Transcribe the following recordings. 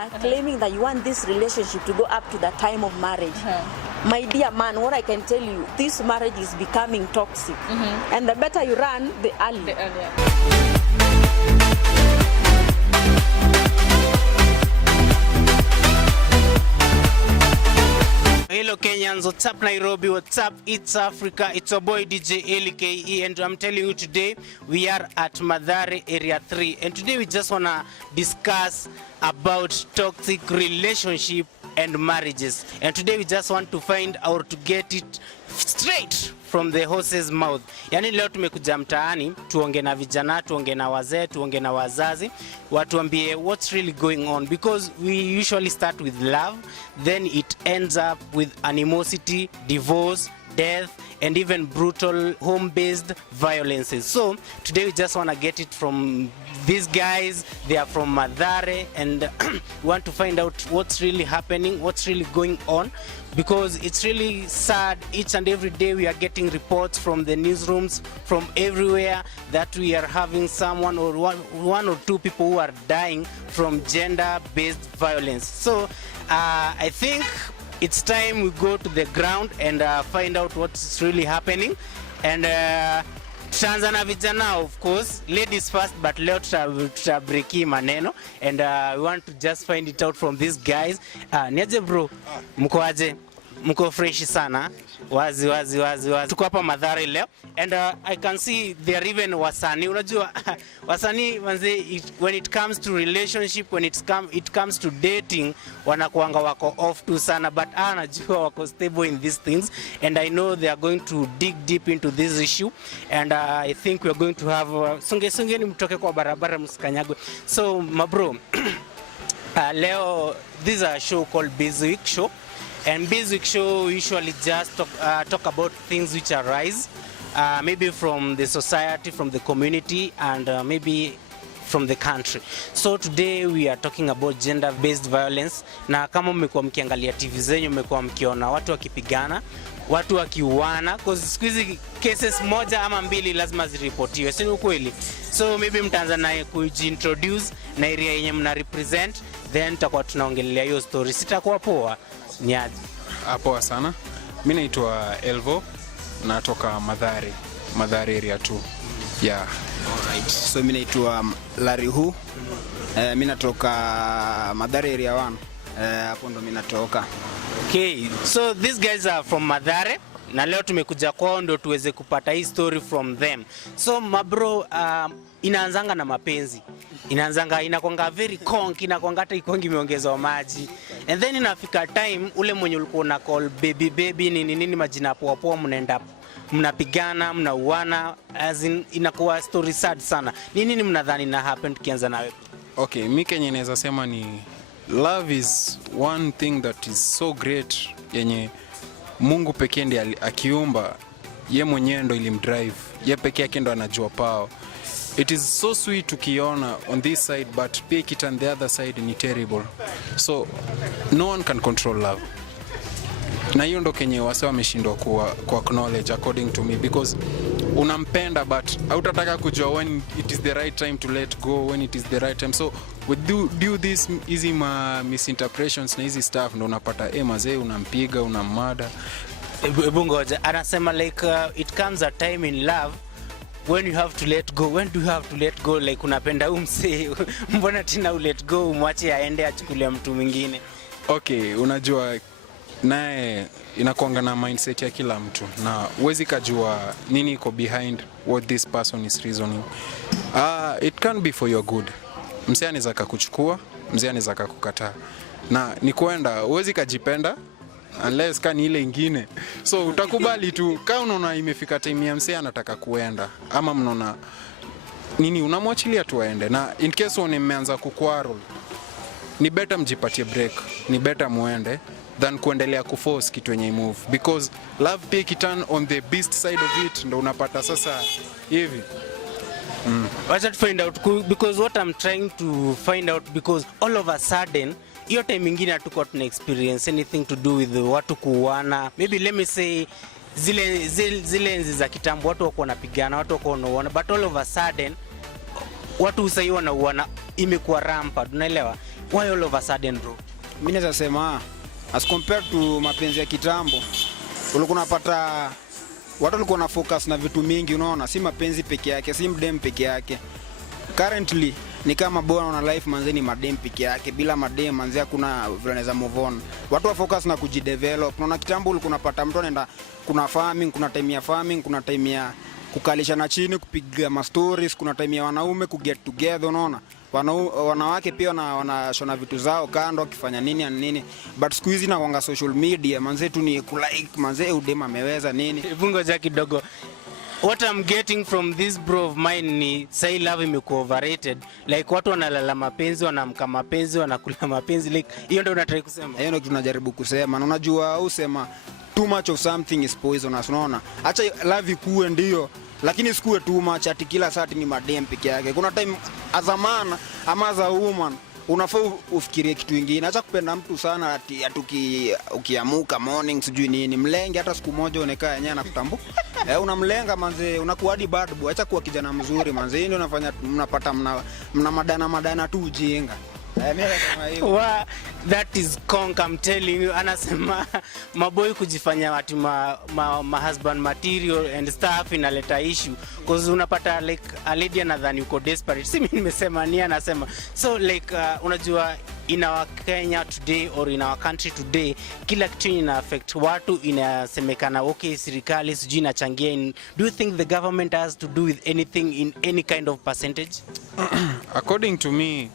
are claiming that you want this relationship to go up to the time of marriage. My dear man, what I can tell you, this marriage is becoming toxic. And the better you run, the earlier. The earlier. Hello Kenyans, what's up Nairobi, what's up, it's Africa, it's your boy DJ LKE, and I'm telling you today we are at Mathare area 3, and today we just wanna discuss about toxic relationship and marriages, and today we just want to find out to get it straight from the horse's mouth. Yani leo tumekuja mtaani tuonge na vijana, tuonge na wazee, tuonge na wazazi, watuambie what's really going on, because we usually start with love, then it ends up with animosity, divorce, death, and even brutal home-based violences. So today we just want to get it from these guys. They are from Mathare, and we want to find out what's really happening, what's really going on, because it's really sad. Each and every day we are getting reports from the newsrooms from everywhere that we are having someone or one or two people who are dying from gender-based violence. So I think it's time we go to the ground and find out what's really happening. And tutaanza na vijana, of course, ladies first, but leo tutabreki maneno, and we want to just find it out from these guys. Niaje bro, mko aje? Mko fresh sana, wazi. Tuko hapa Mathare leo, and I can see there even wasanii. Unajua wasanii manze, when it comes to relationship, when it comes to dating, wanakuanga wako off tu sana, but najua wako stable in these things, and I know they are going to dig deep into this issue, and I think we are going to have songe ni mtoke kwa barabara msikanyagwe. So mabro, leo this is a show called Bizzy show. And Bizzy show usually just talk about things which arise, maybe from the society, from the community, and maybe from the country. So today we are talking about gender-based violence. Na kama mmekuwa mkiangalia TV zenyu, mmekuwa mkiona watu wakipigana, watu wakiuana, because siku hizi cases moja ama mbili lazima ziripotiwe, si ukweli? So maybe mtaanza na kuintroduce na area yenye mna represent, then tutakuwa tunaongelea hiyo story. Sitakuwa poa. Niaje? Poa sana. Mimi naitwa Elvo, natoka Mathare area 2. Yeah. Alright. So mimi naitwa Larihu. Mimi natoka Mathare area 1. Hapo ndo mimi natoka. Okay. So these guys are from Mathare, na leo tumekuja kwao ndo tuweze kupata hii story from them. So mabro, inaanzanga na mapenzi. Inakwanga very conk, inakwanga hata ikongi imeongezwa maji. And then inafika time ule mwenye ulikuwa una call baby nini majina poa mnaenda mnapigana, mnauana, as in inakuwa story sad sana. Nini mnadhani na happen tukianza nawe? Okay, mimi Kenya naweza sema ni love is one thing that is so great, yenye Mungu pekee ndiye akiumba, yeye mwenyewe ndo ilimdrive, yeye pekee yake ndo anajua power. It is so sweet tukiona on this side, but pick it on the other side ni terrible. So no one can control love. Na hiyo ndo kenye wase wameshindwa ku acknowledge according to me, because unampenda but hautataka kujua when it is the right time to let go, when it is the right time. So we do this easy misinterpretations na easy stuff, ndo unapata mazee unampiga, unammada. Bungoja anasema like it comes a time in love when you have to let go. When do you have to let go? Like unapenda umse, mbona tena let go umwache aende achukulie mtu mwingine? Okay, unajua nae inakuanga na mindset ya kila mtu, na uwezi kujua nini iko behind what this person is reasoning. It can be for your good. Msee anaweza kukuchukua, msee anaweza kukukataa. Na ni kwenda uwezi kujipenda unless kani ile ingine. So utakubali tu kama unaona imefika time ya msee anataka kuenda, ama mnaona nini unamwachilia tu aende. Na in case umeanza kukwaro, ni better mjipatie break, ni better muende than kuendelea kuforce kitu yenye move, because love take it on the beast side of it, ndo unapata sasa hivi. Watch to find out, because what I'm trying to find out, because all of a sudden hiyo time nyingine hatuko tuna experience anything to do with watu kuuana. Maybe let me say zile enzi za kitambo watu wako wanapigana, watu wako wanaoana, but all of a sudden watu usaiwa na uana imekuwa rampa, unaelewa? Why all of a sudden, bro? Mimi naweza sema as compared to mapenzi ya kitambo, ulikuwa unapata watu walikuwa na focus na vitu mingi, unaona, si mapenzi peke yake, si mdem peke yake. Currently ni kama bora na life manze ni madem peke yake, bila madem manze kuna vile naweza move on. Watu wa focus na kujidevelop. Unaona kitambo ulikuwa unapata mtu anaenda kuna farming, kuna time ya farming, kuna time ya kukalisha na chini kupiga ma stories, kuna time ya wanaume ku get together, unaona. Wanawake pia wanashona vitu zao kando wakifanya nini na nini, but siku hizi nakwanga social media manze tu ni kulike manze udema ameweza nini. Ngoja kidogo. What I'm getting from this bro of mine ni say love imekuwa overrated. Like watu wanalala mapenzi, wanaamka mapenzi, wanakula mapenzi, like hiyo ndio unataka kusema? Hiyo ndio tunajaribu kusema. Na unajua au sema too much of something is poisonous, unaona. Acha love ikue ndio, lakini sikue too much ati kila saa ni madem peke yake. Kuna time as a man ama as a woman unafaa ufikirie kitu kingine. Acha kupenda mtu sana ati ukiamuka morning sijui nini, mlenge hata siku moja unekaa yenyewe anakutambua. Unamlenga manze, unakuwa hadi bad boy. Acha kuwa kijana mzuri manze, ndio unafanya mnapata mna madana tu ujinga. Wow, that is conk, I'm telling you. Anasema maboy kujifanya watu ma husband material and stuff inaleta issue cause unapata like a lady anadhani uko desperate. Si mimi nimesema, ni anasema. So like unajua in our Kenya today or in our country today, kila kitu ina affect watu, inasemekana okay serikali sijui inachangia. Do you think the government has to do with anything in any kind of percentage? According to me,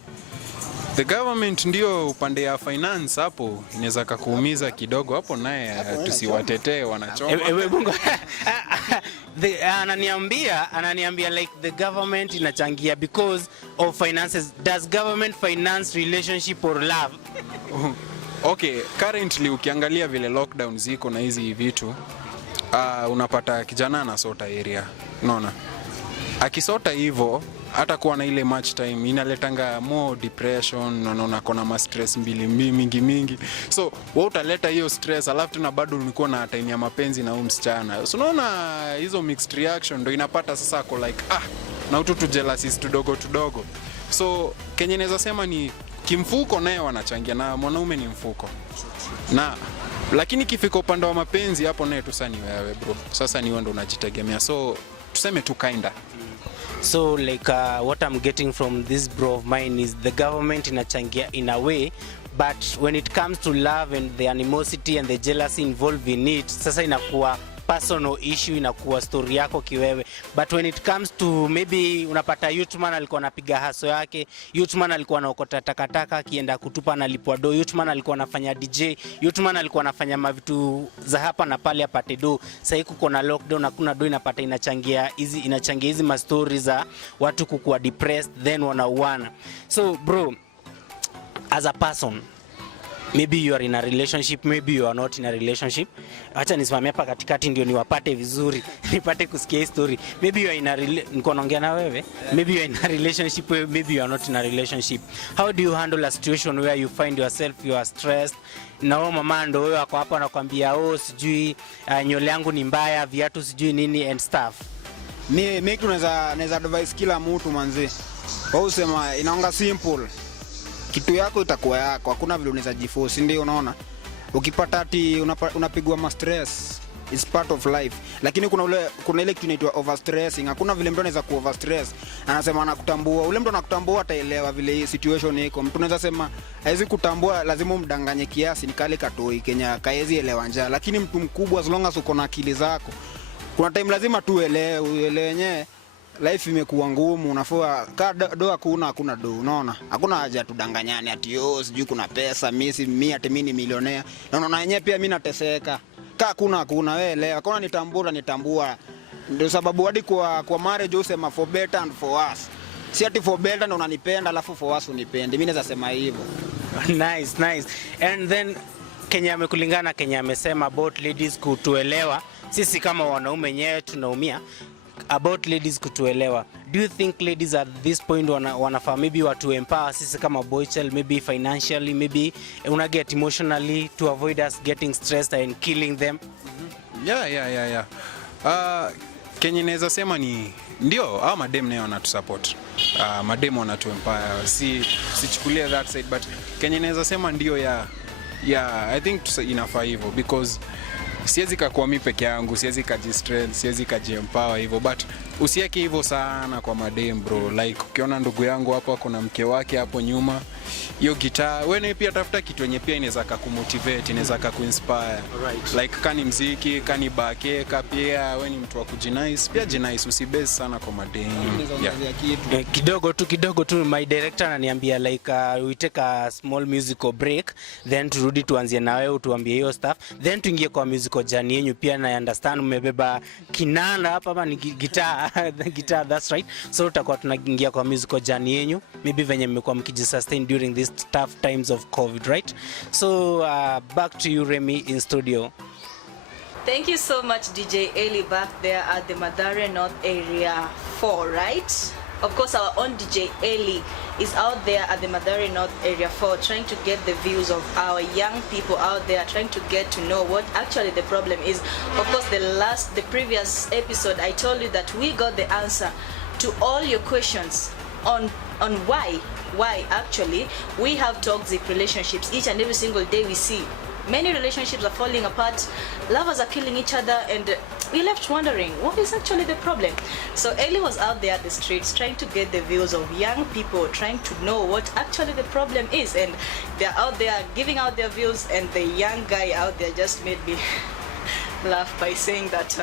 the government ndio upande ya finance hapo inaweza kukuumiza kidogo hapo, naye tusiwatetee wanachoma. Ananiambia like the government inachangia because of finances. Does government finance relationship or love? Okay, currently ukiangalia vile lockdown ziko na hizi vitu, unapata kijana anasota area, unaona. Akisota hivyo hata kuwa na ile match time inaletanga more depression, unaona kona ma stress mingi. So wewe utaleta hiyo stress alafu tena bado ulikuwa na time ya mapenzi na msichana. So unaona hizo mixed reaction ndio inapata sasa ako like na utu jealousies tudogo. So Kenya naweza sema ni kimfuko naye wanachangia, na mwanaume ni mfuko. Na lakini kifika upande wa mapenzi hapo naye tu sasa ni wewe bro. Sasa ni wewe ndo unajitegemea. So tuseme tu kinda. So like what I'm getting from this bro of mine is the government inachangia in a way, but when it comes to love and the animosity and the jealousy involved in it, sasa inakuwa personal issue, inakuwa story yako kiwewe. But when it comes to maybe unapata youthman alikuwa anapiga haso yake, youthman alikuwa anaokota takataka akienda kutupa na lipwa do, youthman alikuwa anafanya DJ, youthman alikuwa anafanya mavitu za hapa na pale apate do. Sasa hiku kuna lockdown hakuna do, inapata inachangia hizi ma stories za watu kukua depressed then wanauana. So bro, as a person, maybe you are in a relationship, maybe you are not in a relationship. Acha nisimame hapa katikati ndio niwapate vizuri, nipate kusikia hii story. Maybe you are in a niko naongea na wewe, maybe you are in a relationship, maybe you are not in a relationship. How do you handle a situation where you find yourself you are stressed? Na wewe mama ndio wewe wako hapa anakuambia sijui nywele yangu ni mbaya, viatu sijui nini and stuff. Mimi tunaweza advise kila mtu manzi. Wao sema inaonga simple. Kitu yako itakuwa yako, hakuna vile unaweza jiforce, ndio unaona. Ukipata ati unapigwa ma stress, it's part of life. Lakini kuna ile kitu inaitwa overstressing. Hakuna vile mtu anaweza ku overstress. Anasema anakutambua. Ule mtu anakutambua ataelewa vile situation iko. Mtu anaweza sema haizi kutambua, lazima umdanganye kiasi, ni kale katoi Kenya kaezi elewa njaa. Lakini mtu mkubwa as long as uko na akili zako, kuna time lazima tu uelewe yenyewe. Life imekuwa ngumu, unafua do hakuna do, unaona. Hakuna haja tudanganyane ati sijui kuna pesa, mimi ati mimi ni milionea. Unaona yenyewe pia mimi nateseka. Hakuna wewe leo. Hakuna nitambua. Ndio sababu hadi kwa marriage usema for better and for worse. Si ati for better ndo unanipenda alafu for worse unipende. Mimi naweza sema hivyo. Nice. And then Kenya amekulingana, Kenya amesema about ladies kutuelewa. Sisi kama wanaume wenyewe tunaumia. About ladies kutuelewa. Do you think ladies at this point wanafaa maybe watu empower sisi kama boy child, maybe financially, maybe get emotionally to avoid us getting stressed and killing them? Yeah. Kenye naweza sema ni ndio hao madem nayo wanatusupport. Madem wanatuempower. Sichukulia that side, but Kenye naweza sema ndio I think inafaa hivyo because siwezi kakuwa mimi peke yangu, siwezi kajistrength, siwezi kajiempower hivyo, but usiweke hivyo sana kwa madem bro. Like ukiona ndugu yangu hapo kuna mke wake hapo nyuma, hiyo gitaa, wewe pia tafuta kitu yenye pia inaweza kukumotivate, inaweza kukuinspire. Like kani mziki, kani bake, pia wewe ni mtu wa kujinice, pia jinice, usibase sana kwa madem. Kidogo tu my director ananiambia like we take a small musical break, then turudi tuanzie na wewe utuambie hiyo stuff, then tuingie kwa musical journey yenu. Pia na understand umebeba kinanda hapa ama ni guitar guitar, that's right. So tutakuwa tunaingia kwa musical journey yenu, maybe venye mmekuwa mkijisustain during these tough times of COVID, right? So back to you Remy in studio. Thank you so much DJ Eli back there at the Mathare North Area 4, right? Of course, our own DJ Eli is out there at the Mathare North Area 4 trying to get the views of our young people out there, trying to get to know what actually the problem is. Of course, the previous episode, I told you that we got the answer to all your questions on why actually we have toxic relationships. Each and every single day we see many relationships are falling apart, lovers are killing each other, and we left wondering what is actually the problem. So Ellie was out there at the streets trying to get the views of young people, trying to know what actually the problem is, and they're out there giving out their views. And the young guy out there just made me laugh by saying that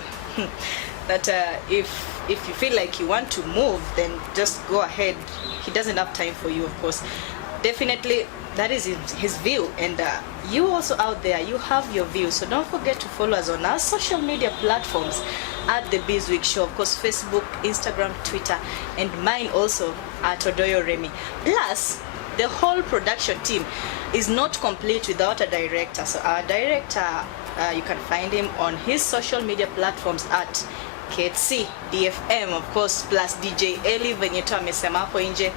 if you feel like you want to move, then just go ahead. He doesn't have time for you, of course. Definitely that is his view, and you also out there, you have your views. So don't forget to follow us on our social media platforms at the Bizzy Show, of course, Facebook, Instagram, Twitter, and mine also at Odoyo Remy. Plus, the whole production team is not complete without a director. So our director, you can find him on his social media platforms at KTC DFM, of course, plus DJ Eli Venyeto amesema hapo nje.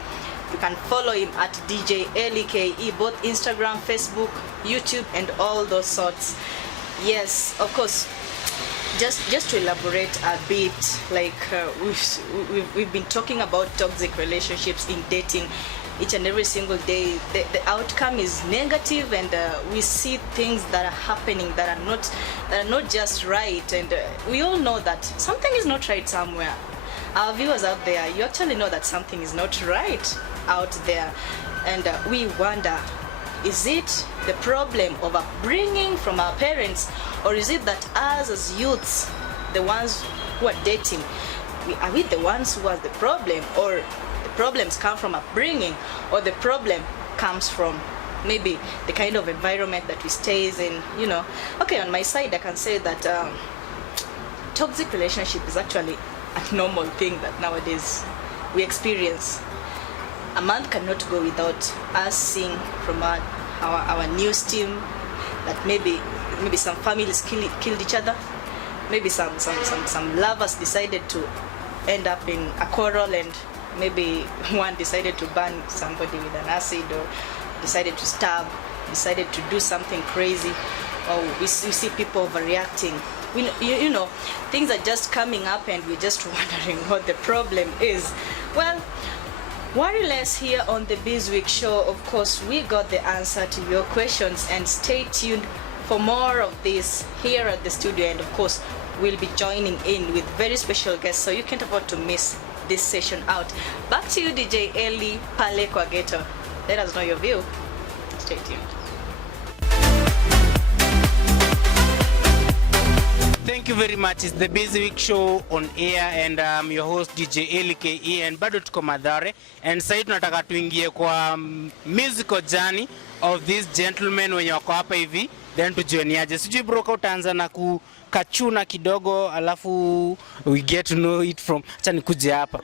You can follow him at DJ Eli KE, both Instagram, Facebook, YouTube, and all those sorts. Yes, of course. Just to elaborate a bit, like we've been talking about toxic relationships in dating. Each and every single day, the outcome is negative, and we see things that are happening that are not just right, and we all know that something is not right somewhere. Our viewers out there, you actually know that something is not right out there, and we wonder, is it the problem of upbringing from our parents, or is it that us as youths, the ones who are dating, are we the ones who are the problem, or the problems come from upbringing, or the problem comes from maybe the kind of environment that we stays in, you know? Okay, on my side I can say that toxic relationship is actually a normal thing that nowadays we experience. A month cannot go without us seeing from our news team that maybe some families killed each other, maybe some lovers decided to end up in a quarrel, and maybe one decided to burn somebody with an acid, or decided to stab, decided to do something crazy, or we see people overreacting. You know, things are just coming up, and we're just wondering what the problem is. Well, worry less here on the Bizzy Show. Of course, we got the answer to your questions, and stay tuned for more of this here at the studio. And of course, we'll be joining in with very special guests, so you can't afford to miss this session out. Back to you, DJ Eli Pale kwa Ghetto. Let us know your view. Stay tuned. Thank you very much. It's the Bizzy Show on air, and I'm your host DJ Eli KE, and bado tuko Mathare, and sasa tunataka tuingie kwa musical journey of these gentlemen wenye wako hapa hivi, then tujioniaje. Sijui broka utaanza na kukachuna kidogo, alafu we get to know it from, acha nikuje hapa.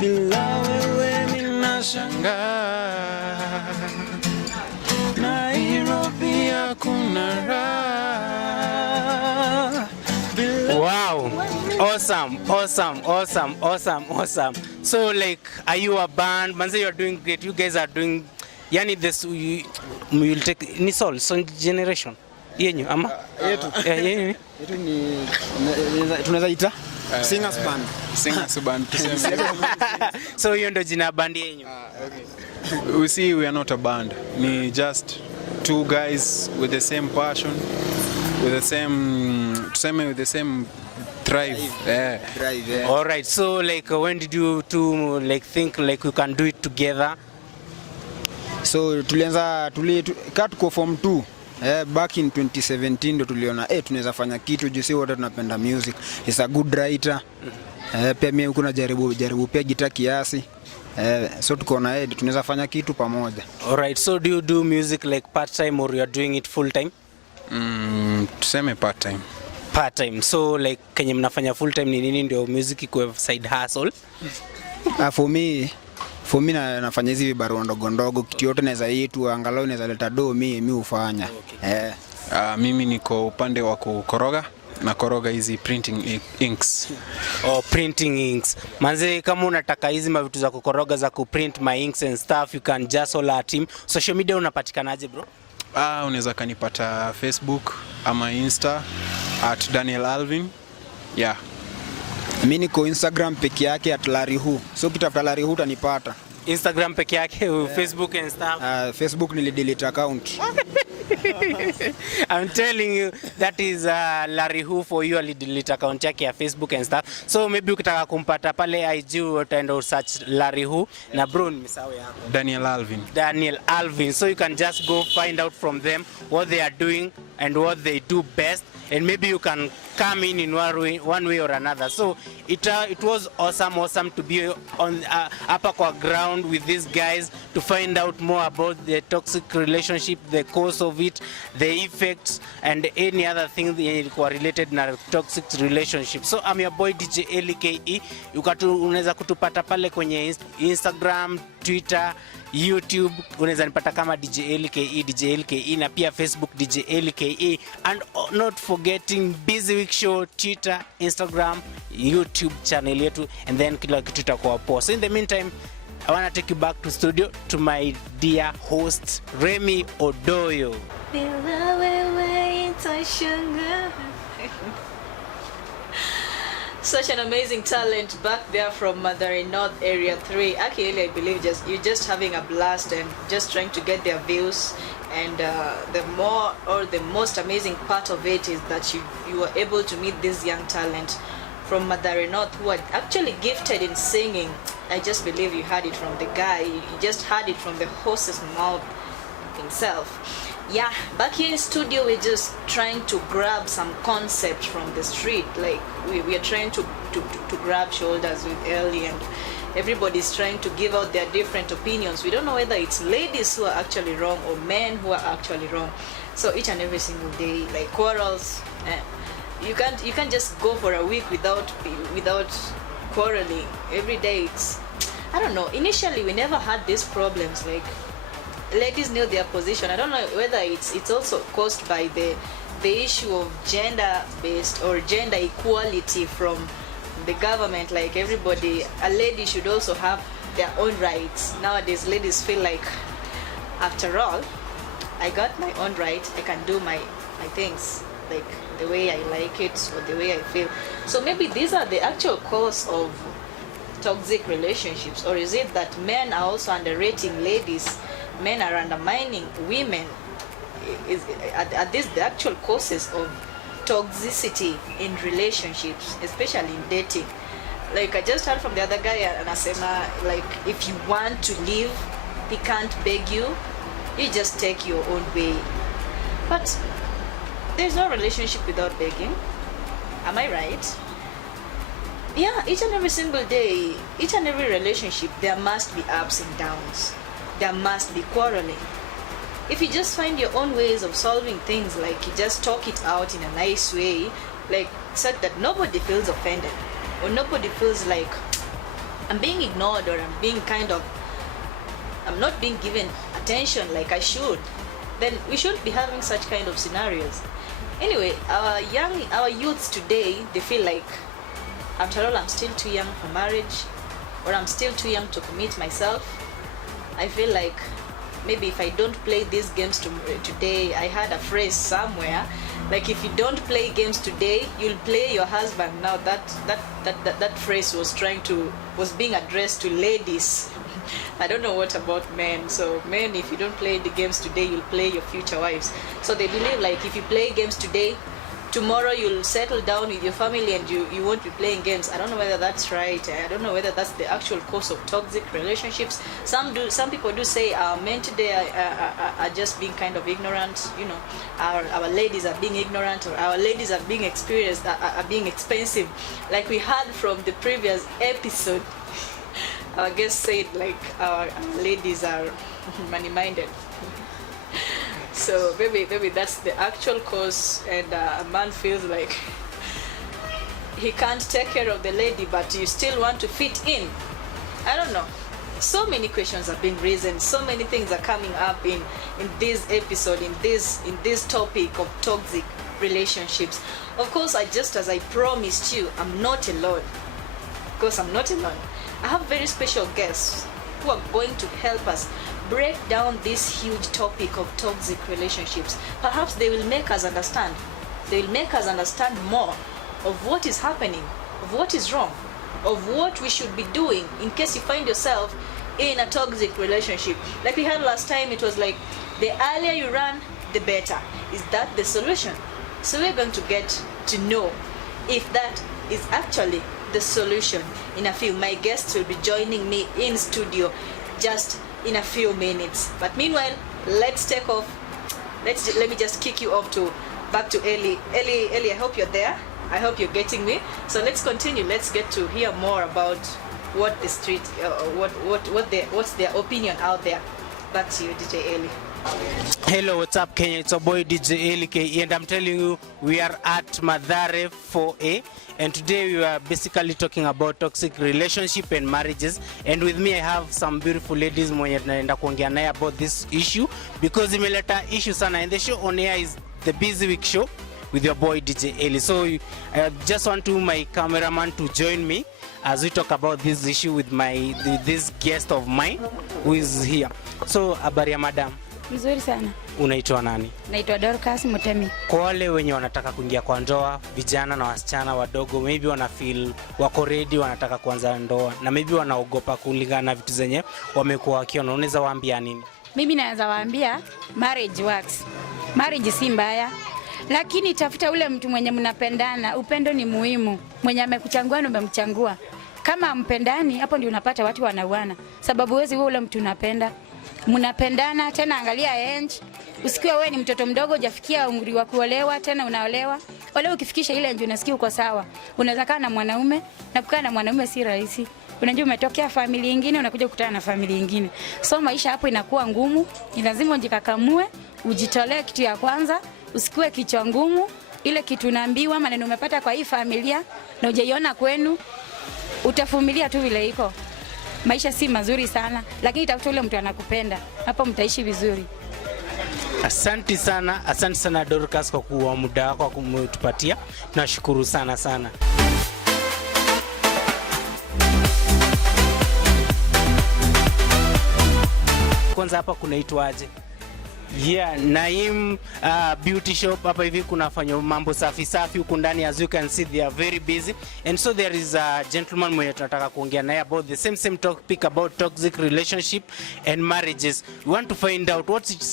bila wewe ninashangaa, Nairobi hakuna raha. Wow, awesome. So like, are you a band? Manze, you're doing great. You guys are doing, yani this, you will take, ni soul generation yenyu ama Yetu. yenyu Yetu ni tunaweza ita singers band. Singers band tuseme. so hiyo ndo jina bandi yenyu. We see we are not a band. Ni just two guys with the same passion, with the same, tuseme with the same drive. Yeah. Drive, yeah. All right, so like when did you two like think like we can do it together? So kaa tuko form 2 back in 2017 ndo tuliona tunaweza fanya kitu juu si wote tunapenda music. Is a good writer. Pia mimi huko najaribu pia gitaa kiasi. So tukaona tunaweza fanya kitu pamoja. All right, so do you do music like part time or you are doing it full time? Tuseme part time. Part time. So like kenye mnafanya full time ni nini ndio music iko side hustle? For me nafanya hizi vibarua ndogo ndogo, kitu yote naweza itu angalau naweza leta do mimi hufanya. Okay. Mimi niko upande wa kukoroga na koroga hizi printing inks. Printing inks. Manze, kama unataka hizi mavitu za kukoroga za kuprint my inks and stuff, you can just all our team. Social media unapatikanaje bro? Unaweza kanipata Facebook ama Insta @Daniel Alvin. Yeah. Mimi niko Instagram peke yake @LarryWho. So ukitafuta LarryWho utanipata. Instagram peke yake, Facebook and stuff. Facebook nilidelete account. I'm telling you, that is LarryWho for you, alidelete account yake ya Facebook and stuff. So maybe ukitaka kumpata pale IG utaenda search LarryWho na bro nimesahau yako. Daniel Alvin. So you can just go find out from them what they are doing and what they do best, and maybe you can come in one way or another. So it was awesome to be on upper kwa ground with these guys to find out more about the toxic relationship, the cause of it, the effects, and any other thing that related na toxic relationship. So I'm your boy DJ LKE. Unaweza kutupata pale kwenye Instagram, Twitter, YouTube, unaweza nipata kama DJ LKE na pia Facebook DJ LKE, and not forgetting Bizzy Week Show, Twitter, Instagram, YouTube channel yetu, and then kila kitu itakuwa poa. So in the meantime, I want to take you back to studio to my dear host Remy Odoyo. Such an amazing talent back there from Mathare North Area 3. Actually, I believe you're just having a blast and just trying to get their views. And the most amazing part of it is that you were able to meet this young talent from Mathare North who are actually gifted in singing. I just believe you heard it from the guy. You just heard it from the horse's mouth himself. Yeah, back here in studio, we're just trying to grab some concept from the street. Like we are trying to grab shoulders with Ellie, and everybody's trying to give out their different opinions. We don't know whether it's ladies who are actually wrong or men who are actually wrong. So each and every single day, like quarrels, you can't just go for a week without quarreling. Every day it's, I don't know. Initially, we never had these problems. Like ladies knew their position. I don't know whether it's also caused by the issue of gender-based or gender equality from the government. Like everybody, a lady should also have their own rights. Nowadays, ladies feel like, after all, I got my own right. I can do my things like the way I like it or the way I feel. So maybe these are the actual cause of toxic relationships, or is it that men are also underrating ladies? Men are undermining women. Are these the actual causes of toxicity in relationships, especially in dating? Like I just heard from the other guy, and I said, like, if you want to leave, he can't beg you. You just take your own way. But there's no relationship without begging. Am I right? Yeah, each and every single day, each and every relationship, there must be ups and downs. There must be quarreling. If you just find your own ways of solving things, like you just talk it out in a nice way, like such that nobody feels offended or nobody feels like I'm being ignored, or I'm not being given attention like I should, then we shouldn't be having such kind of scenarios. Anyway, our youths today, they feel like, after all, I'm still too young for marriage, or I'm still too young to commit myself. I feel like maybe if I don't play these games today, I had a phrase somewhere, like if you don't play games today, you'll play your husband. Now that phrase was being addressed to ladies. I don't know what about men. So men, if you don't play the games today, you'll play your future wives. So they believe like if you play games today, tomorrow you'll settle down with your family and you won't be playing games. I don't know whether that's right. I don't know whether that's the actual cause of toxic relationships. Some people do say men today are just being kind of ignorant. You know, our ladies are being ignorant, or our ladies are being experienced, are being expensive. Like we heard from the previous episode, our guest said like our ladies are money-minded. So maybe that's the actual cause, and a man feels like he can't take care of the lady, but you still want to fit in. I don't know. So many questions have been raised, so many things are coming up in this episode, in this topic of toxic relationships. Of course, just as I promised you, I'm not alone. Of course, I'm not alone. I have very special guests who are going to help us break down this huge topic of toxic relationships. Perhaps they will make us understand. They will make us understand more of what is happening, of what is wrong, of what we should be doing in case you find yourself in a toxic relationship. Like we had last time, it was like the earlier you run, the better. Is that the solution? So we're going to get to know if that is actually the solution in a few. My guests will be joining me in studio just in a few minutes. But meanwhile, let's take off. Let me just kick you off back to Ellie. Ellie, I hope you're there. I hope you're getting me. So let's continue. Let's get to hear more about what the street, what's their opinion out there. Back to you, DJ Ellie. Hello, what's up, Kenya? It's your boy DJ LK, and I'm telling you, we are at Mathare 4A, and today we are basically talking about toxic relationship and marriages. And with me, I have some beautiful ladies mwenye tunaenda kuongea naye about this issue, because imeleta issue sana. And the show on air is the Busy Week show with your boy DJ Eli. So I just want my cameraman to join me as we talk about this issue with this guest of mine who is here. So, habari ya madam? Mzuri sana. Unaitwa nani? Naitwa Dorcas Mutemi. Kwa wale wenye wanataka kuingia kwa ndoa, vijana na wasichana wadogo, maybe wana feel wako ready, wanataka kuanza ndoa, na maybe wanaogopa kulingana na vitu zenye wamekuwa wakiona, unaweza waambia nini? Mimi naweza waambia marriage works. Marriage si mbaya, lakini tafuta ule mtu mwenye mnapendana. Upendo ni muhimu. Mwenye amekuchangua na umemchangua. Kama mpendani, hapo ndio unapata watu wanauana. Sababu wewe ule mtu unapenda, mnapendana, tena angalia age. Usikiwe wewe ni mtoto mdogo hujafikia umri wa kuolewa, tena unaolewa. Wale ukifikisha ile age unasikia uko sawa. Unaweza kaa na mwanaume, na kukaa na mwanaume si rahisi. Unajua umetokea familia nyingine, unakuja kukutana na familia nyingine. So maisha hapo inakuwa ngumu. Ni lazima ujikakamue, ujitolee kitu ya kwanza, usikiwe kichwa ngumu. Ile kitu unaambiwa, maneno umepata kwa hii familia na hujaiona kwenu, utavumilia tu vile iko. Maisha si mazuri sana, lakini tafuta ule mtu anakupenda. Hapo mtaishi vizuri. Asante sana Dorcas kwa kuwa muda wako kutupatia. Tunashukuru sana. Kwanza hapa kunaitwaje? Yeah, Naim beauty shop hapa hivi kunafanya mambo safi huku ndani. As you can see, they are very busy, and so there is a gentleman mwenye tunataka kuongea naye about the same topic about toxic relationship and marriages. We want to find out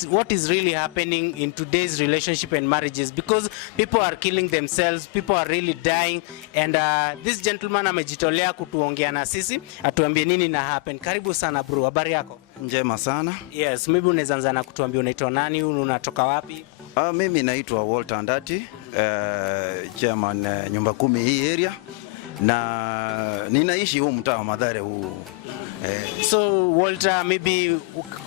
what is really happening in today's relationship and marriages, because people are killing themselves, people are really dying, and this gentleman amejitolea kutuongea na sisi atuambie nini na happen. Karibu sana bro, habari yako? Njema sana. Yes, maybe unaweza anza na kutuambia unaitwa nani, unatoka wapi? Mimi naitwa Walter Ndati, chairman nyumba 10 hii area. na ninaishi huu mtaa wa Mathare huu. So Walter, maybe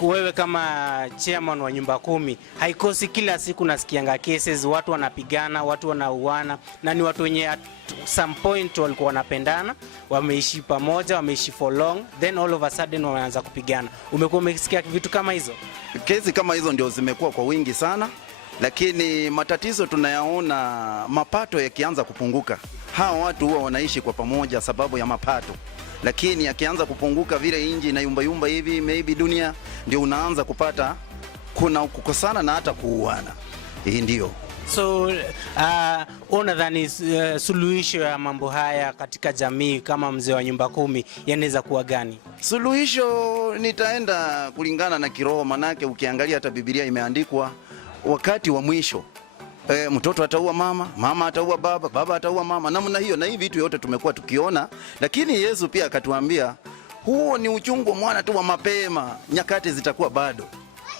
wewe kama chairman wa nyumba 10, haikosi kila siku nasikianga cases, watu wanapigana, watu wanauana, na ni watu wenye at some point walikuwa wanapendana, wameishi pamoja, wameishi for long, then all of a sudden wanaanza kupigana. Umekuwa umesikia vitu kama hizo? Kesi kama hizo ndio zimekuwa kwa wingi sana, lakini matatizo tunayaona mapato yakianza kupunguka. Hawa watu huwa wanaishi kwa pamoja sababu ya mapato, lakini yakianza kupunguka vile inji na yumba hivi, maybe dunia, ndio unaanza kupata kuna kukosana na hata kuuana. Hii ndio. So unadhani suluhisho ya mambo haya katika jamii kama mzee wa nyumba 10 yanaweza kuwa gani? Suluhisho nitaenda kulingana na kiroho, manake ukiangalia hata Biblia imeandikwa wakati wa mwisho mtoto ataua mama, mama ataua baba, baba ataua mama, namna hiyo. Na hii vitu yote tumekuwa tukiona, lakini Yesu pia akatuambia huo ni uchungu wa mwana tu wa mapema, nyakati zitakuwa bado.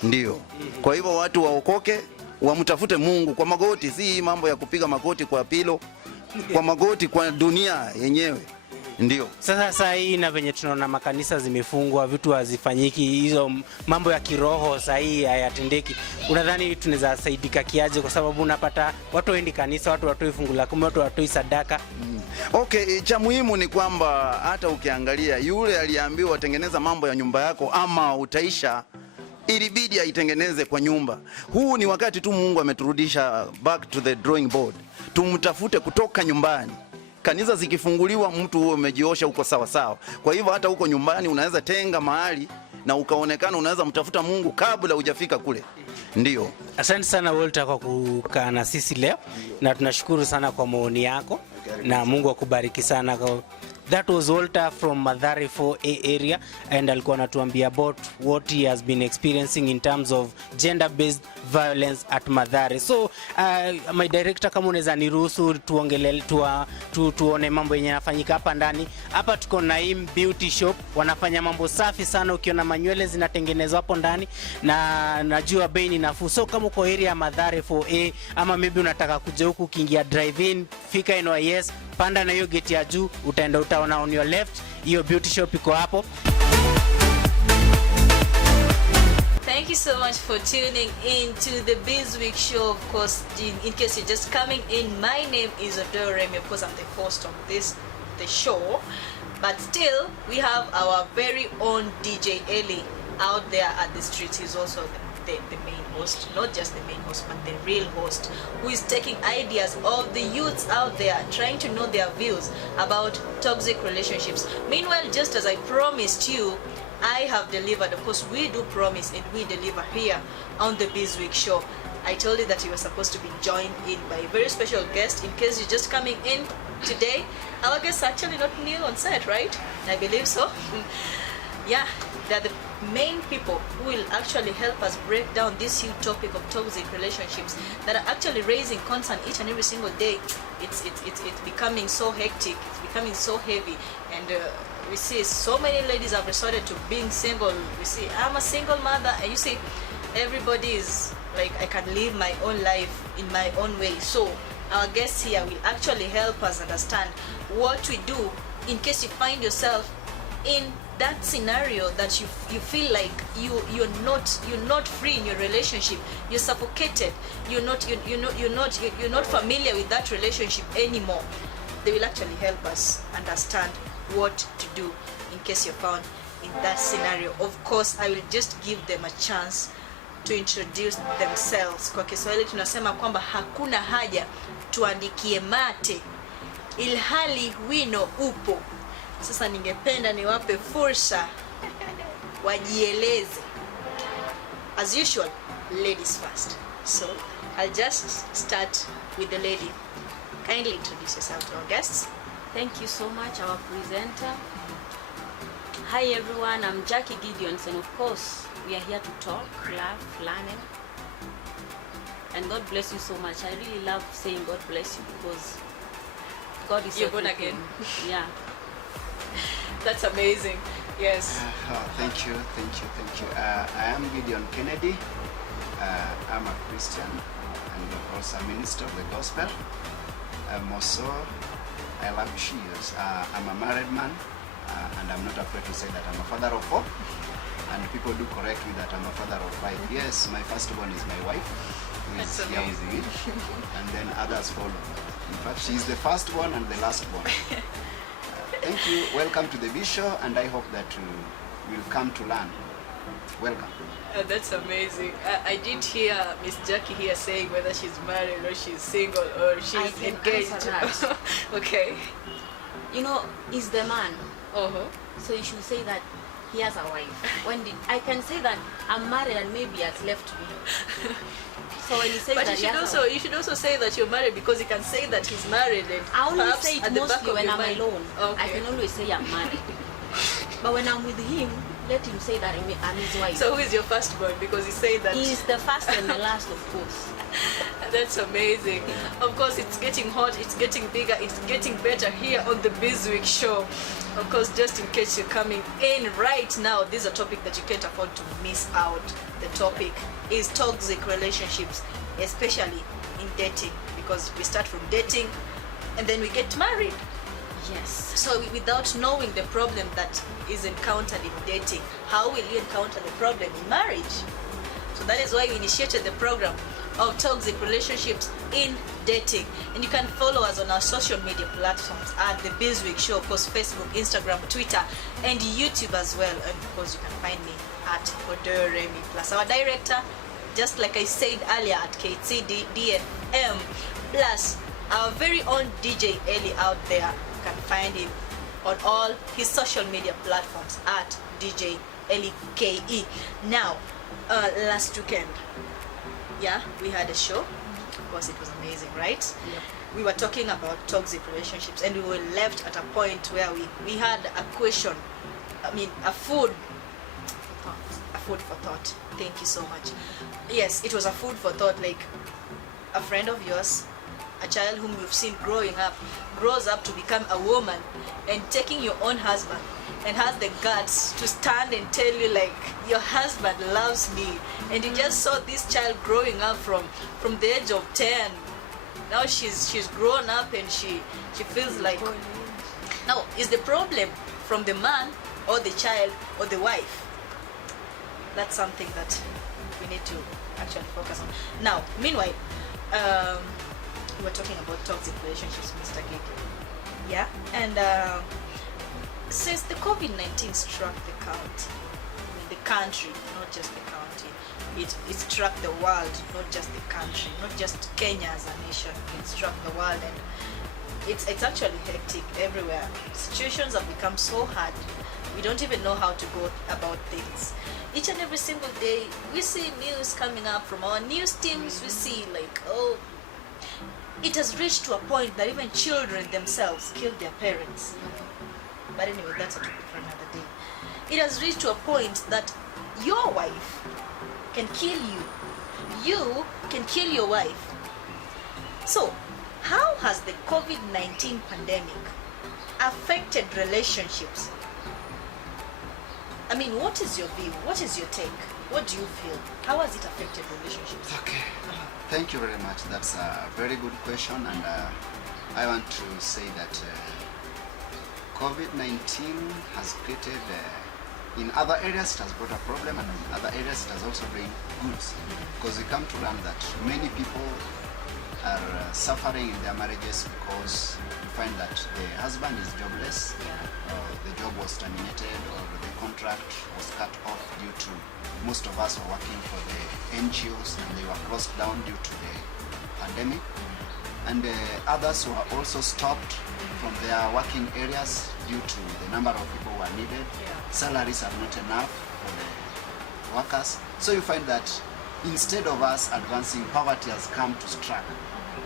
Ndio. Kwa hivyo watu waokoke, wamtafute Mungu kwa magoti, si mambo ya kupiga magoti kwa pilo, kwa magoti kwa dunia yenyewe. Ndio. Sasa hii na venye tunaona makanisa zimefungwa, vitu hazifanyiki, hizo mambo ya kiroho sasa hii hayatendeki. Unadhani tunaweza saidika kiaje? Kwa sababu unapata watu waendi kanisa, watu watoi fungu la 10, watu watoi sadaka. Okay, cha muhimu ni kwamba hata ukiangalia yule aliambiwa tengeneza mambo ya nyumba yako ama utaisha, ilibidi aitengeneze kwa nyumba. Huu ni wakati tu Mungu ameturudisha back to the drawing board. Tumtafute kutoka nyumbani. Kanisa zikifunguliwa, mtu huo umejiosha uko sawa sawa. Kwa hivyo hata huko nyumbani unaweza tenga mahali na ukaonekana unaweza mtafuta Mungu kabla hujafika kule. Ndio. Asante sana Walter kwa kukaa na sisi leo, na tunashukuru sana kwa maoni yako, na Mungu akubariki sana. That was Walter from Mathare 4A area, and alikuwa anatuambia about what he has been experiencing in terms of gender-based violence at Mathare. So my director, kama unaweza niruhusu tuongelee tuone mambo yenye yanafanyika hapa ndani. Hapa tuko na beauty shop, wanafanya mambo safi sana. Ukiona manywele zinatengenezwa hapo ndani, na najua bei ni nafuu. So kama uko area ya Mathare 4A, ama maybe unataka kuja huku, ukiingia drive in, fika NYS, panda na hiyo gate ya juu, utaona on your left, hiyo beauty shop iko hapo. Thank you so much for tuning in to the Bizzy Show. Of course, in case you're just coming in, my name is Adoremi. Of course, I'm the host of the show, but still we have our very own DJ Eli out there at the street. He's also the main host, not just the main host, but the real host, who is taking ideas of the youths out there, trying to know their views about toxic relationships. Meanwhile, just as I promised you, I have delivered. Of course, we do promise and we deliver here on the Bizzy Show. I told you that you were supposed to be joined in by a very special guest. In case you're just coming in today, our guest is actually not new on set, right? I believe so. Yeah, they're the main people who will actually help us break down this huge topic of toxic relationships that are actually raising concern each and every single day. It's becoming so hectic, it's becoming so heavy, and we see so many ladies have resorted to being single. We see I'm a single mother, and you see everybody is like, I can live my own life in my own way. So our guests here will actually help us understand what we do in case you find yourself in that scenario that you feel like you're not free in your relationship, you're suffocated, you're not familiar with that relationship anymore. They will actually help us understand what to do in case you're found in that scenario. Of course, I will just give them a chance to introduce themselves. Kwa Kiswahili tunasema kwamba hakuna haja tuandikie mate ilhali wino upo. Sasa ningependa niwape fursa wajieleze. As usual, ladies first. So I'll just start with the lady. Kindly introduce yourself to our guests. Thank you so much, our presenter. Hi everyone, I'm Jackie Gideons, and of course we are here to talk, laugh, learn, and God bless you so much. I really love saying God bless you because God is You're born again. Yeah. That's amazing. Yes. Thank you. I am Gideon Kennedy. I'm a Christian and also a minister of the gospel. I'm also I love cheers. I'm a married man, and I'm not afraid to say that I'm a father of 4. And people do correct me that I'm a father of 5. Yes, my firstborn is my wife, who is here with me, and then others follow. In fact, she's the firstborn and the lastborn. Thank you. Welcome to the B Show, and I hope that you will come to learn. Welcome. That's amazing. I did hear Miss Jackie here saying whether she's married or she's single or she's I can engaged. answer that. Okay. You know, he's the man. Uh-huh. So you should say that he has a wife. I can say that I'm married and maybe he has left me. So when he says But that you should also say that you're married, because he can say that he's married. And I only perhaps say it at the back mostly of when your I'm mind- alone. Okay. I can always say I'm married. But when I'm with him, let him say that I'm his wife. So who is your firstborn? Because he said that. He's the first and the last, of course. That's amazing. Of course, it's getting hot, it's getting bigger, it's getting better here on the Bizzy Show. Of course, just in case you're coming in right now, this is a topic that you can't afford to miss out. The topic is toxic relationships, especially in dating, because we start from dating and then we get married. Yes. So without knowing the problem that is encountered in dating, how will you encounter the problem in marriage? So that is why we initiated the program of toxic relationships in dating. And you can follow us on our social media platforms at the Bizzy Show, of course, Facebook, Instagram, Twitter, and YouTube as well. And of course, you can find me at Odoremi, plus our director, just like I said earlier, at KTDFM, plus our very own DJ Eli out there. You can find him on all his social media platforms at DJ Eli KE. Now, last weekend, yeah, we had a show. Of course, it was amazing, right? Yep. We were talking about toxic relationships, and we were left at a point where we had a question. I mean, a food for thought. Thank you so much. Yes, it was a food for thought. Like, a friend of yours, a child whom you've seen growing up, grows up to become a woman, and taking your own husband, and has the guts to stand and tell you, like, your husband loves me, and you just saw this child growing up from the age of 10. Now she's grown up, and she feels like, now, is the problem from the man or the child or the wife? That's something that we need to actually focus on. Now, meanwhile, we were talking about toxic relationships, Mr. Gigi. Yeah, and since the COVID-19 struck the country, not just the county, it struck the world, not just the country, not just Kenya as a nation. It struck the world, and it's actually hectic everywhere. Situations have become so hard. We don't even know how to go about things. Each and every single day, we see news coming up from our news teams. We see, like, oh, it has reached to a point that even children themselves kill their parents. But anyway, that's a topic for another day. It has reached to a point that your wife can kill you. You can kill your wife. So, how has the COVID-19 pandemic affected relationships? I mean, what is your view? What is your take? What do you feel? How has it affected relationships? Okay. Thank you very much. That's a very good question, and I want to say that COVID-19 has created, in other areas it has brought a problem, and in other areas it has also bring goods. Because we come to learn that many people are suffering in their marriages because you find that the husband is jobless, or the job was terminated, or the contract was cut off due to, most of us were working for the NGOs and they were closed down due to the pandemic, and others were also stopped from their working areas due to the number of people who are needed. Salaries are not enough for the workers. So you find that instead of us advancing, poverty has come to strike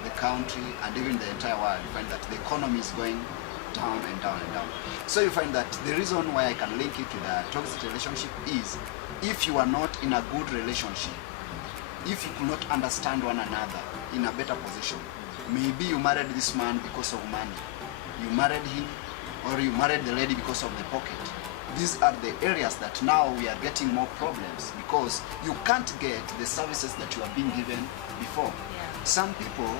the country and even the entire world. You find that the economy is going down and down and down. So you find that the reason why I can link it to the toxic relationship is if you are not in a good relationship, if you could not understand one another in a better position, maybe you married this man because of money, you married him, or you married the lady because of the pocket. These are the areas that now we are getting more problems because you can't get the services that you are being given before. Some people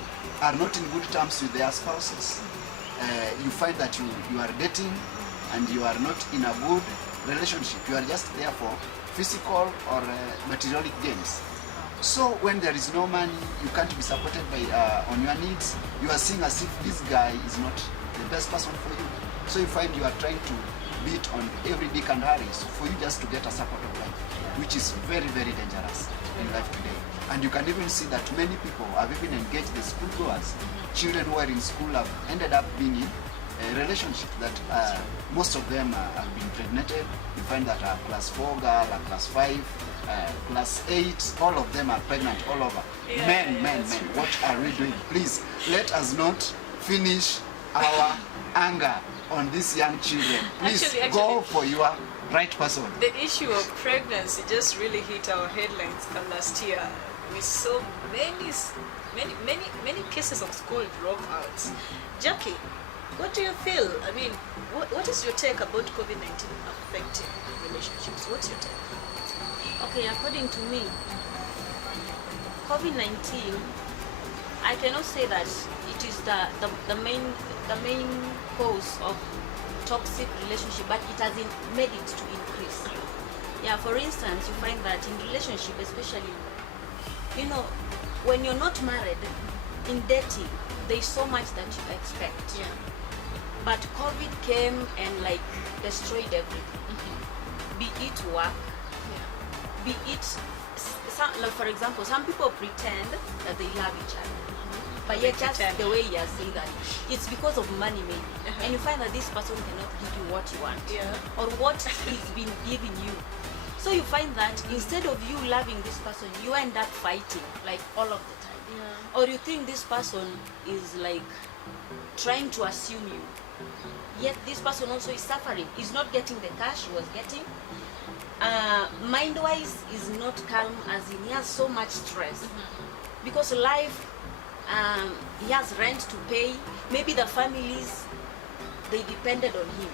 are not in good terms with their spouses. you find that you are dating and you are not in a good relationship. You are just there for physical or materialistic gains. So when there is no money, you can't be supported by on your needs. You are seeing as if this guy is not the best person for you. So you find you are trying to beat on every dick and harris for you just to get a support of life, which is very, very dangerous in life today. And you can even see that many people have even engaged the schoolgoers. Children who are in school have ended up being in a relationship that most of them have been impregnated. You find that a class 4 girl, a class 5, class 8, all of them are pregnant all over. Men, what are we doing? Please, let us not finish our anger on these young children. Please Actually, go for your right person. The issue of pregnancy just really hit our headlines last year. We saw many cases of school dropouts. Jackie, what do you feel? I mean, what is your take about COVID-19 affecting relationships? What's your take? Okay, according to me, COVID-19, I cannot say that it is the main cause of toxic relationship, but it has made it to increase. Yeah, for instance, you find that in relationship, especially, you know, when you're not married, in dating, there's so much that you expect. Yeah. But COVID came and like destroyed everything. Be it work, be it, like for example, some people pretend that they love each other. But yet just the way you say that, it's because of money maybe. And you find that this person cannot give you what you want. Or what he's been giving you. So you find that instead of you loving this person, you end up fighting like all of the time. Or you think this person is like trying to assume you. Yet this person also is suffering. He's not getting the cash he was getting. Mind-wise is not calm, as in he has so much stress. Because life, he has rent to pay. Maybe the families, they depended on him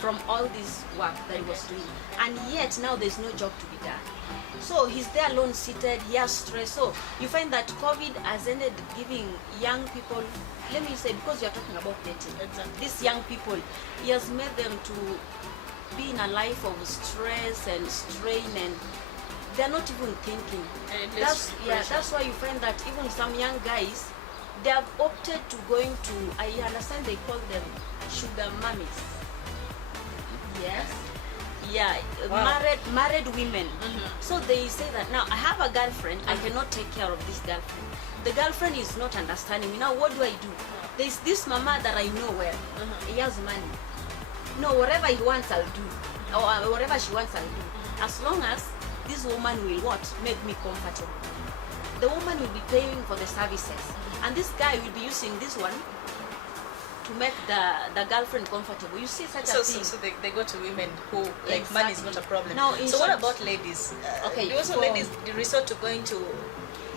from all this work that he was doing. And yet now there's no job to be done. So he's there alone seated, he has stress. So you find that COVID has ended giving young people, let me say, because you're talking about dating, these young people, he has made them to be in a life of stress and strain, and they're not even thinking. That's why you find that even some young guys, they have opted to going to, I understand they call them sugar mummies. Yes. Yeah, wow. married women. So they say that now I have a girlfriend, I cannot take care of this girlfriend. The girlfriend is not understanding me. Now what do I do? There's this mama that I know well. He has money. No, whatever he wants I'll do, or whatever she wants I'll do, as long as this woman will what? Make me comfortable. The woman will be paying for the services, and this guy will be using this one to make the girlfriend comfortable. You see such a thing. So they go to women who, like, money is not a problem. Now, so what about ladies? Okay, do also ladies resort to going to...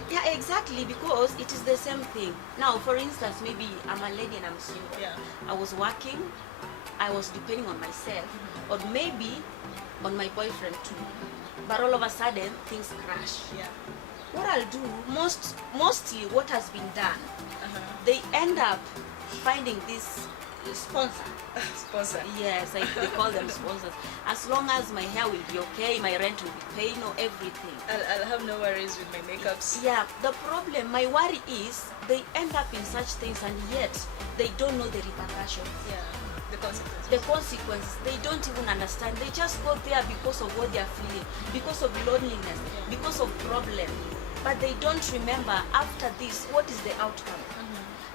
Yeah, exactly, because it is the same thing. Now, for instance, maybe I'm a lady and I'm single. Yeah. I was working, I was depending on myself, or maybe on my boyfriend too. But all of a sudden, things crash. Yeah. What I'll do, mostly what has been done, they end up finding this sponsor. Sponsor. Yes, they call them sponsors. As long as my hair will be okay, my rent will be paid, no everything. I'll have no worries with my makeups. Yeah, the problem, my worry is they end up in such things and yet they don't know the repercussions. Yeah, the consequences. The consequences, they don't even understand. They just go there because of what they are feeling, because of loneliness, because of problem. But they don't remember after this, what is the outcome?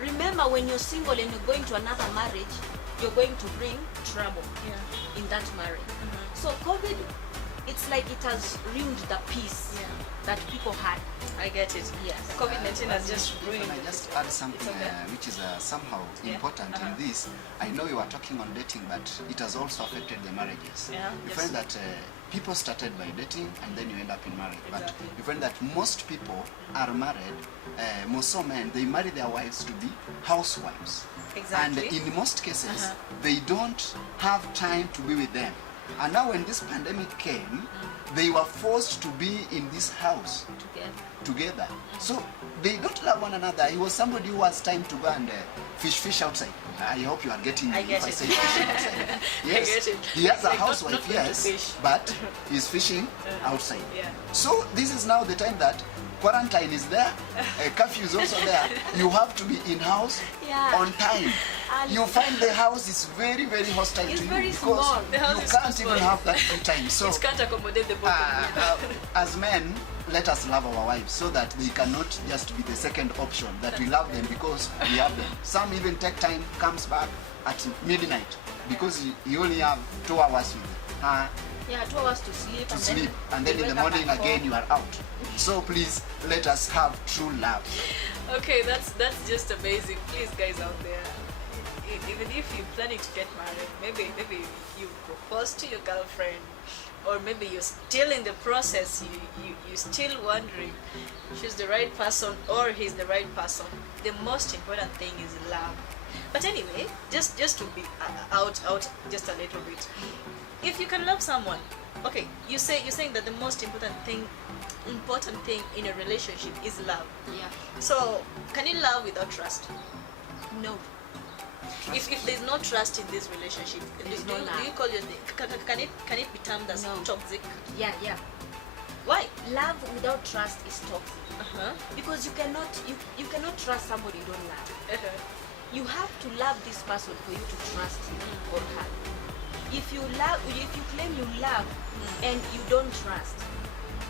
Remember, when you're single and you're going to another marriage, you're going to bring trouble in that marriage. So COVID, it's like it has ruined the peace that people had. I get it. Yes. COVID-19 has just ruined. Can I just add something which is somehow important in this? I know you are talking on dating, but it has also affected the marriages. You find that people started by dating and then you end up in marriage. But you find that most people are married, most so men, they marry their wives to be housewives. Exactly. And in most cases, they don't have time to be with them. And now when this pandemic came, they were forced to be in this house together. So they don't love one another. He was somebody who has time to go and fish outside. I hope you are getting me if I say fishing outside. Yes, I get it. he has a Like housewife, not going to yes, fish. but he's fishing outside. Yeah. So this is now the time that quarantine is there, curfew is also there. You have to be in house on time. You find the house is very, very hostile It's to you very because small. The house you is can't too even small. have that free time. So It can't accommodate the both of you. as men, let us love our wives so that they cannot just be the second option, that we love them because we have them. Some even take time, comes back at midnight because you only have 2 hours with her Yeah, 2 hours to sleep. to and sleep, then and then you in the wake up morning at again 4. you are out. So please, let us have true love. Okay, that's just amazing. Please, guys out there, even if you're planning to get married, maybe you propose to your girlfriend, or maybe you're still in the process. You're still wondering, she's the right person or he's the right person. The most important thing is love. But anyway, just to be out just a little bit. If you can love someone, okay, you're saying that the most important thing in a relationship is love. Yeah. So, can you love without trust? No. If there's no trust in this relationship, There's do no you love. call your can it be termed as No. toxic? Yeah. Why? Love without trust is toxic. Uh-huh. Because you cannot trust somebody you don't love. Uh-huh. You have to love this person for you to trust him or her. If you claim you love and you don't trust,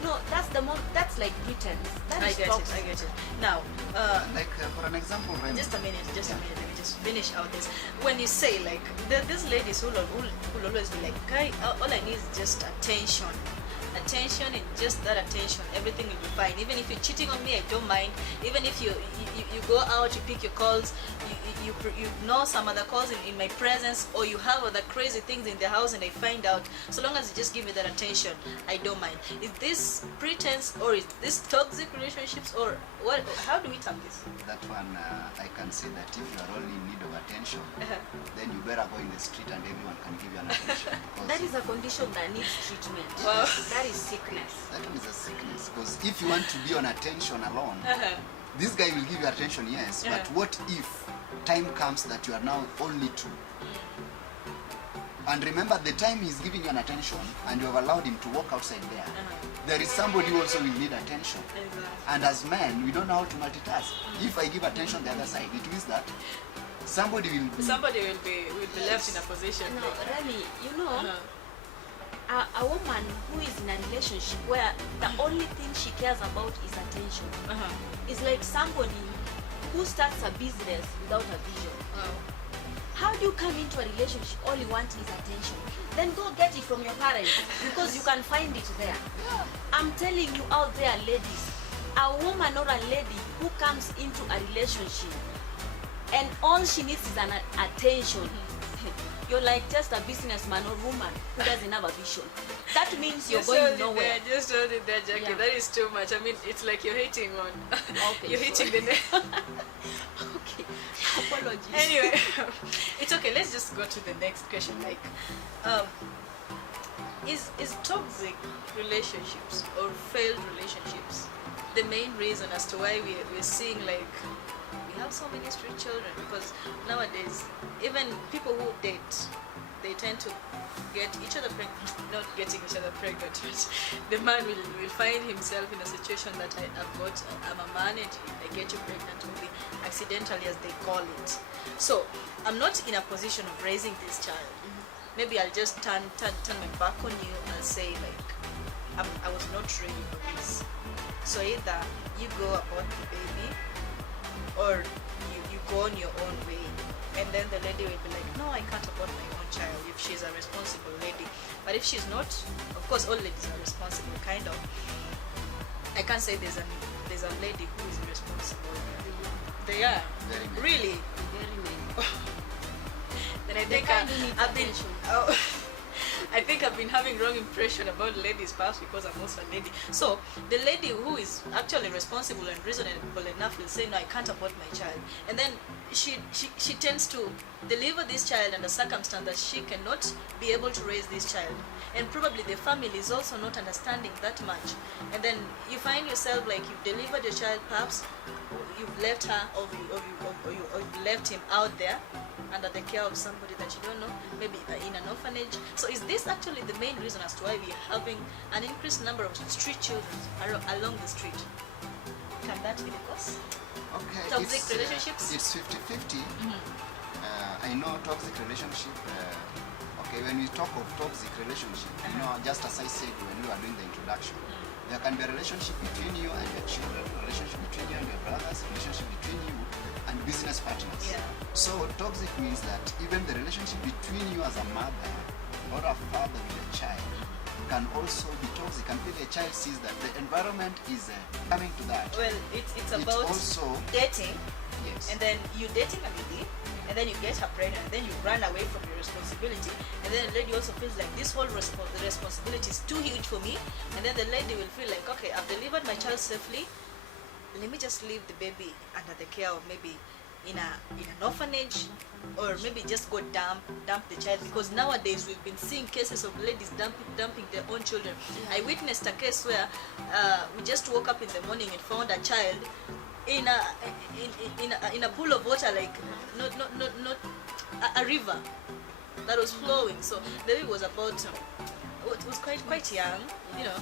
no, that's like pretense. That I is get toxic. it. Now, Like for an example, Remy, just a minute. Let me just finish out this. When you say like these ladies who always be like, guy, all I need is just attention, and just that attention, everything will be fine. Even if you're cheating on me, I don't mind. Even if you go out, you pick your calls, you know some other calls in my presence, or you have other crazy things in the house, and I find out. So long as you just give me that attention, I don't mind. Is this pretense or is this toxic relationships, or what? How do we term this? that one I can say that if you are only in need of attention, Uh-huh. then you better go in the street and everyone can give you an attention. Because That is a condition that needs treatment. Wow. That is sickness. that one is a sickness. Because if you want to be on attention alone, Uh-huh. this guy will give you attention, yes, but Yeah. what if time comes that you are now only two? And remember, the time he's giving you an attention and you have allowed him to walk outside there, there is somebody who also will need attention. Exactly. And as men, we don't know how to multitask. If I give attention the other side, it means that somebody will be... Somebody will be left in a position. No, like- Remy, you know, Uh-huh. a woman who is in a relationship where the only thing she cares about is attention Uh-huh. is like somebody who starts a business without a vision. Wow. How do you come into a relationship all you want is attention? Then go get it from your parents because you can find it there. I'm telling you out there, ladies, a woman or a lady who comes into a relationship and all she needs is an attention. You're like just a businessman or woman who doesn't have a vision. That means you're going nowhere. Just hold it there, Jackie. Yeah. That is too much. I mean, it's like you're hitting on. Okay, You're hitting the nail. Okay, apologies. Anyway, it's okay. Let's just go to the next question. Like, is toxic relationships or failed relationships the main reason as to why we're seeing like we have so many street children? Because nowadays, even people who date, they tend to get each other pregnant, not getting each other pregnant, but the man will find himself in a situation that I'm a man and I get you pregnant only accidentally, as they call it. So I'm not in a position of raising this child. Maybe I'll just turn my back on you and say like I was not ready for this. So either you go about the baby or you go on your own way. And then the lady will be like, no, I can't abort my own child if she's a responsible lady. But if she's not, of course all ladies are responsible, kind of. I can't say there's a lady who is responsible. They are. Very many. Really? Very many. Then I The think kind who needs I've been attention. I think I've been having wrong impression about ladies, perhaps because I'm also a lady. So the lady who is actually responsible and reasonable enough will say, no, I can't abort my child. And then she tends to deliver this child under circumstance that she cannot be able to raise this child. And probably the family is also not understanding that much. And then you find yourself like you've delivered your child, perhaps you've left her or you've left him out there under the care of somebody that you don't know, maybe in an orphanage. So is this actually the main reason as to why we are having an increased number of street children along the street? Can that be the cause? Okay, Toxic relationships? It's 50-50. I know toxic relationship. Okay, when we talk of toxic relationship, you know, just as I said when we were doing the introduction, there can be a relationship between you and your children, a relationship between you and your brothers, a relationship between you and business partners. Yeah. So toxic means that even the relationship between you as a mother or a father with a child can also be toxic until the child sees that the environment is coming to that. Well, it's about also dating, yes. and then you dating a lady, and then you get her pregnant, and then you run away from your responsibility, and then the lady also feels like this whole the responsibility is too huge for me, and then the lady will feel like, okay, I've delivered my child safely, let me just leave the baby under the care of maybe in an orphanage, or maybe just go dump the child, because nowadays we've been seeing cases of ladies dumping their own children. I witnessed a case where we just woke up in the morning and found a child in a pool of water, like not a river that was flowing. So the baby was about it was quite young, you know,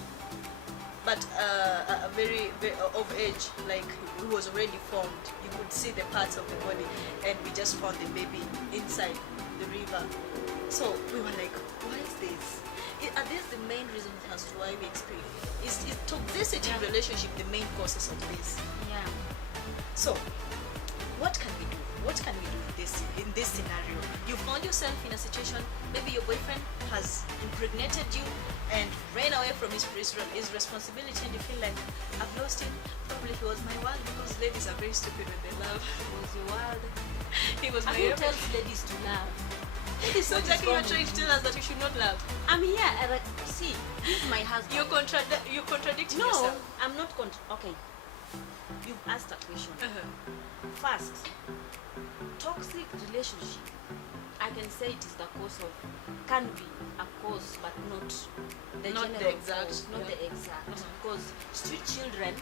but very of age, like it was already formed. You could see the parts of the body, and we just found the baby inside the river. So we were like, why is this? Are these the main reasons as to why we experience? Is toxicity in relationship the main causes of this? Yeah. So, what can we do? What can we do in this scenario? You found yourself in a situation, maybe your boyfriend has impregnated you and ran away from his responsibility, and you feel like, I've lost him. Probably he was my world, because ladies are very stupid when they love. He was your world. He was my Who everything. tells ladies to love? So Jackie, you're trying to tell us that you should not love. I'm here. See, this is my husband. You're contradicting No, yourself. I'm not. Okay. You've asked a question. First, toxic relationship. I can say it is the cause of, can be a cause, but not the Not general the exact, cause, not yeah. the exact. Because street children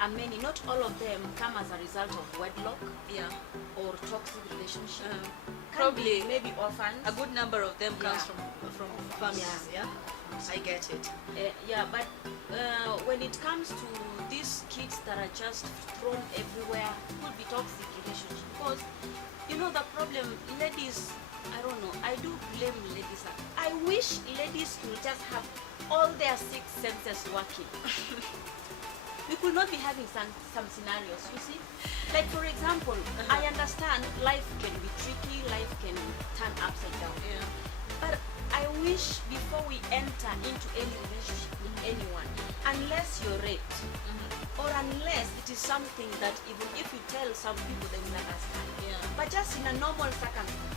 are many. Not all of them come as a result of wedlock Yeah. or toxic relationship. Can Probably be maybe orphans. a good number of them comes Yeah. from families. Yeah. I get it. Yeah, but when it comes to these kids that are just thrown everywhere, could be toxic relationship. Because you know the problem, ladies, I don't know, I do blame ladies. I wish ladies could just have all their six senses working. We could not be having some scenarios, you see? Like for example, I understand life can be tricky, life can turn upside down. Yeah. But I wish before we enter into any relationship with anyone, unless you're raped, or unless it is something that even if you tell some people, they will understand. Yeah. But just in a normal circumstance,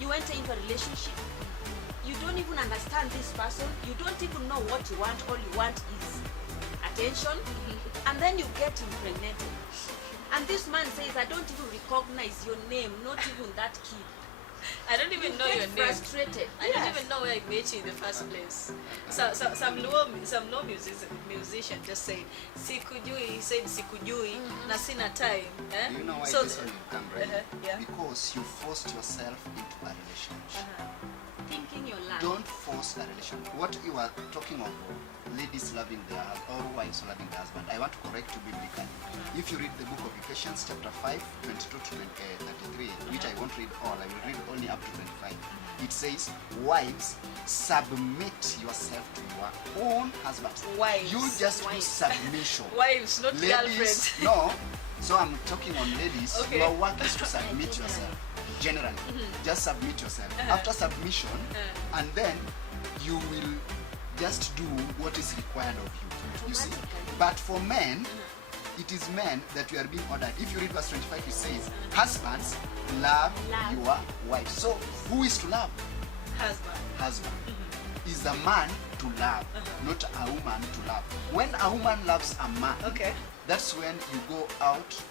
you enter into a relationship, you don't even understand this person, you don't even know what you want, all you want is attention, and then you get impregnated. And this man says, I don't even recognize your name, not even that kid. I don't even know your name. Frustrated. I don't even know where I met you in the first place. Some Luo musician just said sikujui. He said sikujui na sina time. Do you know why So this one will come right? yeah. Because you forced yourself into a relationship. Thinking you're loved. Don't force a relationship. What you are talking of, ladies loving their husband or wives loving their husband, I want to correct you biblically. If you read the book of Ephesians chapter 5, 22 to 33, which I won't read all, I will read only up to 25. It says, wives, submit yourself to your own husbands. Wives. You just do submission. Wives, not girlfriends. No. So I'm talking on ladies. Okay. Your work is to submit yourself. Generally, just submit yourself. After submission, and then you will just do what is required of you. You see? But for men, it is men that you are being ordered. If you read verse 25, it says, husbands, love your wives. So who is to love? Husband. Husband. is a man to love, not a woman to love. When a woman loves a man, Okay. that's when you go out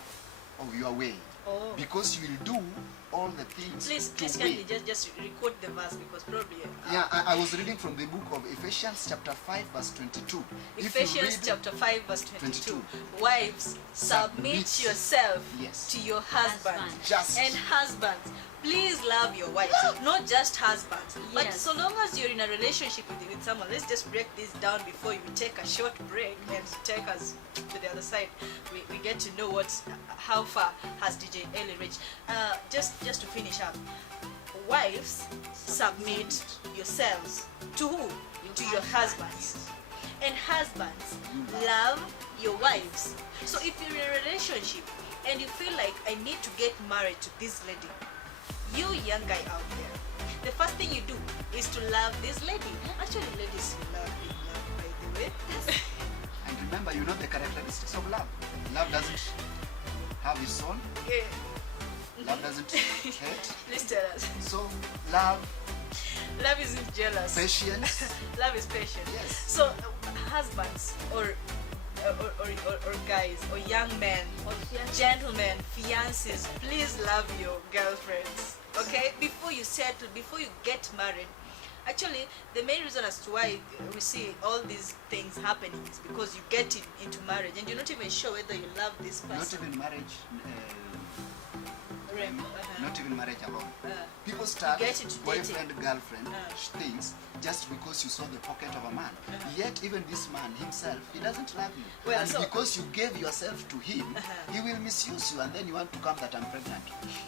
of your way. Oh. Because you will do all the things Please to can you win. just record the verse because probably. Yeah, I was reading from the book of Ephesians chapter 5 verse 22. If you Ephesians read- chapter 5 verse 22. 22. Wives, submit Submit. yourself Yes. to your husband. Husband. Just- And husbands, please love your wives. Not just husbands. But Yes. so long as you're in a relationship with someone, let's just break this down before you take a short break and take us to the other side. We get to know how far has DJ Ellie reached. Just to finish up. Wives, submit yourselves to who? To your husbands. And husbands, love your wives. So if you're in a relationship and you feel like I need to get married to this lady, you young guy out there, the first thing you do is to love this lady. Actually, ladies love being loved, by the way. And remember, you know the characteristics of love. Love doesn't have its own. Yeah. Love doesn't hate. Please tell us. So love, Love isn't jealous. patience. Love is patient. Yes. So husbands or guys or young men or gentlemen, fiancés, please love your girlfriends. Okay, before you settle, before you get married. Actually, the main reason as to why we see all these things happening is because you get into marriage and you're not even sure whether you love this Not person. even marriage. Uh-huh. Not even marriage alone. Uh, People start get into boyfriend girlfriend Uh. things just because you saw the pocket of a man. Yet even this man himself, he doesn't love you. Well, and so- because you gave yourself to him, he will misuse you, and then you want to come that I'm pregnant.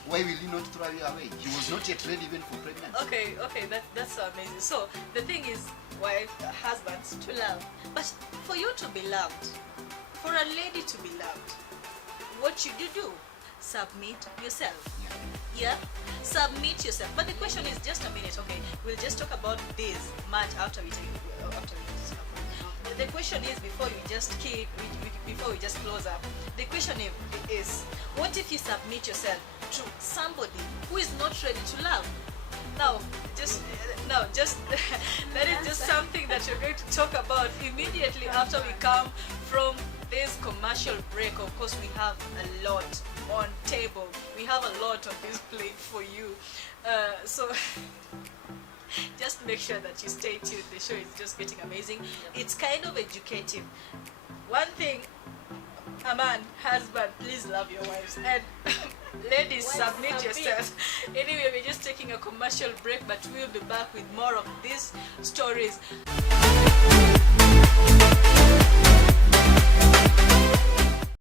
Why will he not throw you away? He was not yet ready even for pregnancy. Okay, that's so amazing. So the thing is, wife, husbands to love, but for you to be loved, for a lady to be loved, what should you do? Submit yourself. Yeah, submit yourself. But the question is, just a minute. Okay, we'll just talk about this much after we take after we just the question is before we just close up. The question is what if you submit yourself to somebody who is not ready to love? Now, just that is just something that you're going to talk about immediately after we come from this commercial break. Of course, we have a lot on table. We have a lot on this plate for you. So just make sure that you stay tuned. The show is just getting amazing. It's kind of educative. One thing, a man, husband, please love your wives. And ladies, submit yourself. Anyway, we're just taking a commercial break, but we'll be back with more of these stories.